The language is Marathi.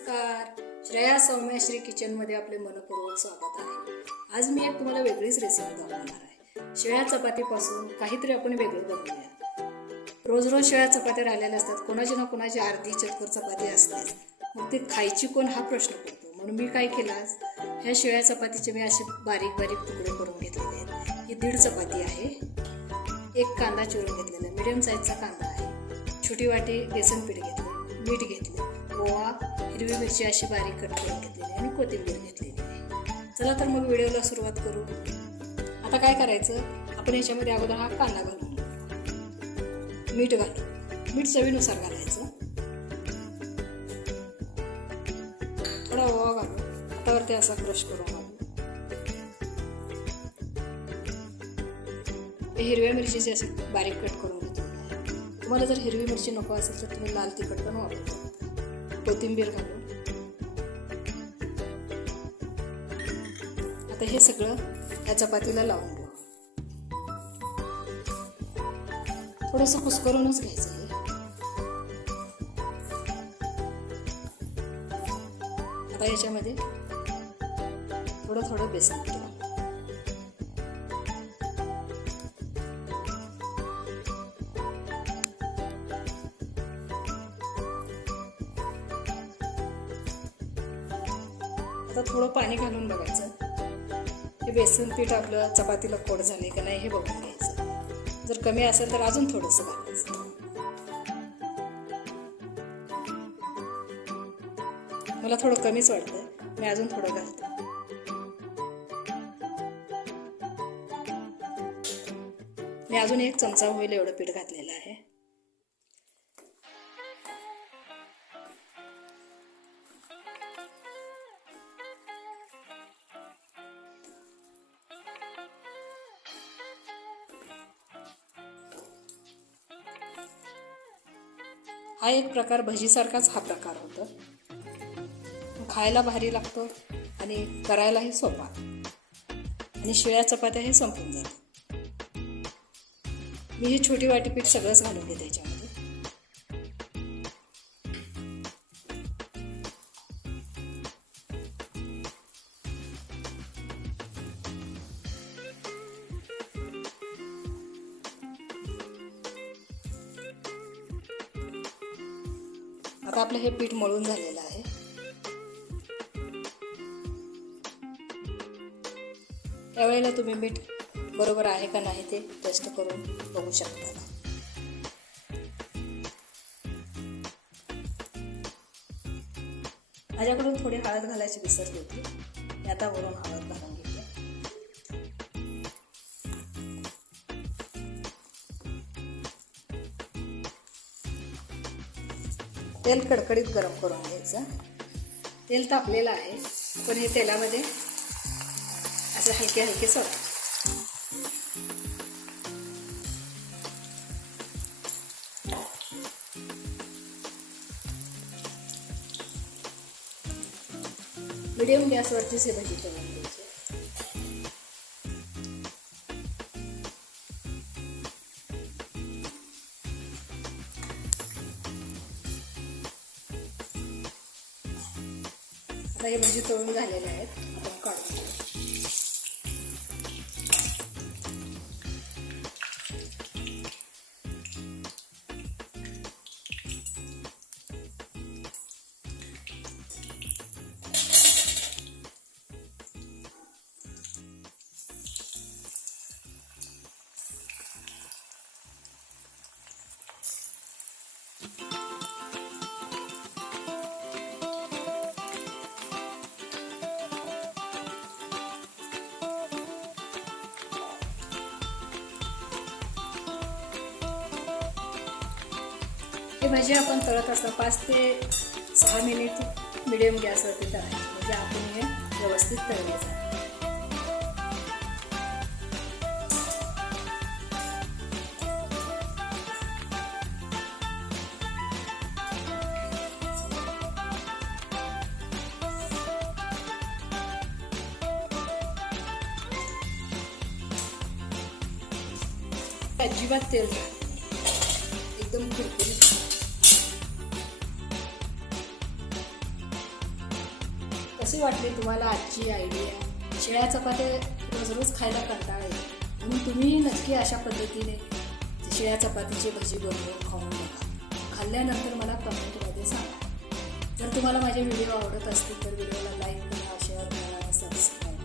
नमस्कार. श्रेया सौम्याश्री किचनमध्ये आपले मनपूर्वक स्वागत आहे. आज मी एक तुम्हाला वेगळीच रेसिपी दाखवणार आहे. शिळ्या चपातीपासून काहीतरी आपण वेगळं बनवूया. रोज रोज शिळ्या चपात्या राहिलेल्या असतात. कोणाची ना कोणाची अर्धी चतकोर चपाती असते मग ती खायची कोण हा प्रश्न पडतो. म्हणून मी काय केलं आज? ह्या शिळ्या चपातीचे मी असे बारीक बारीक तुकडे करून घेतलेले आहेत. ही दीड चपाती आहे. एक कांदा चिरून घेतलेला आहे. मिडियम साईजचा कांदा आहे. छोटी वाटी बेसन पीठ घेतलं. मीठ घेतलं. ओवा हिरवी मिरची अशी बारीक कट करून घेतलेली आणि कोथिंबीर घेतलेली आहे. चला तर मग व्हिडिओला सुरुवात करू. आता काय करायचं? आपण याच्यामध्ये अगोदर हा कांदा घालू मीठ घालू. मीठ चवीनुसार घालायचं. थोडा ओवा घालू. हातावरती असा क्रश करून घालू. हिरव्या मिरचीचे असे बारीक कट करून घेतो तुम्हाला जर हिरवी मिरची नको असेल तर तुम्ही लाल तिखट पण वापरू शकता. कोथिंबीर घालू आता हे सगळं या चपातीला लावून घेऊ थोडंसं कुस्करूनच घ्यायचं हे आता याच्यामध्ये थोडं थोडं बेसन पीठ आता थोडं पाणी घालून बघायचं. हे बेसन पीठ आपलं चपातीला कोड झाले का नाही हे बघून घ्यायचं. जर कमी असेल तर अजून थोडंसं घालायचं. मला थोडं कमीच वाटतं मी अजून थोडं घालते. मी अजून एक चमचा होईल एवढं पीठ घातलेलं आहे. हा एक प्रकार भजीसारखाच हा प्रकार होतो. खायला भारी लागतो आणि करायलाही सोपा. आणि शिळ्या चपात्या हे संपून जातात. मी ही छोटी वाटी पीठ सगळंच घालून घेते याच्यामध्ये आता आपलं हे पीठ मळून झालेलं आहे. त्यावेळेला तुम्ही मीठ बरोबर आहे का नाही ते टेस्ट करून बघू शकता. माझ्याकडून थोडी हळद घालायची विसरली होती. आता वरून हळद घालून घेतली तेल कडकडीत गरम करून घ्यायचं. तेल तापलेलं आहे. पण हे तेलामध्ये असं हलके हलके सोडा मिडियम गॅसवरती हे भजी करून आता हे भजी तळून झालेले आहेत. हे म्हणजे भाजी आपण तळत असतो. पाच ते सहा मिनिट मिडियम गॅसवरती तळायची म्हणजे आपण हे व्यवस्थित तळले अजिबात तेल एकदम खिडकी कशी वाटली तुम्हाला आजची आयडिया शिळ्या चपात्या रोज रोज खायला कंटाळा येतो म्हणून तुम्ही नक्की अशा पद्धतीने शिळ्या चपातीची भजी बनवून खाऊन बघा. खाल्ल्यानंतर मला कमेंटमध्ये सांगा. जर तुम्हाला माझे व्हिडिओ आवडत असतील तर व्हिडिओला लाईक करा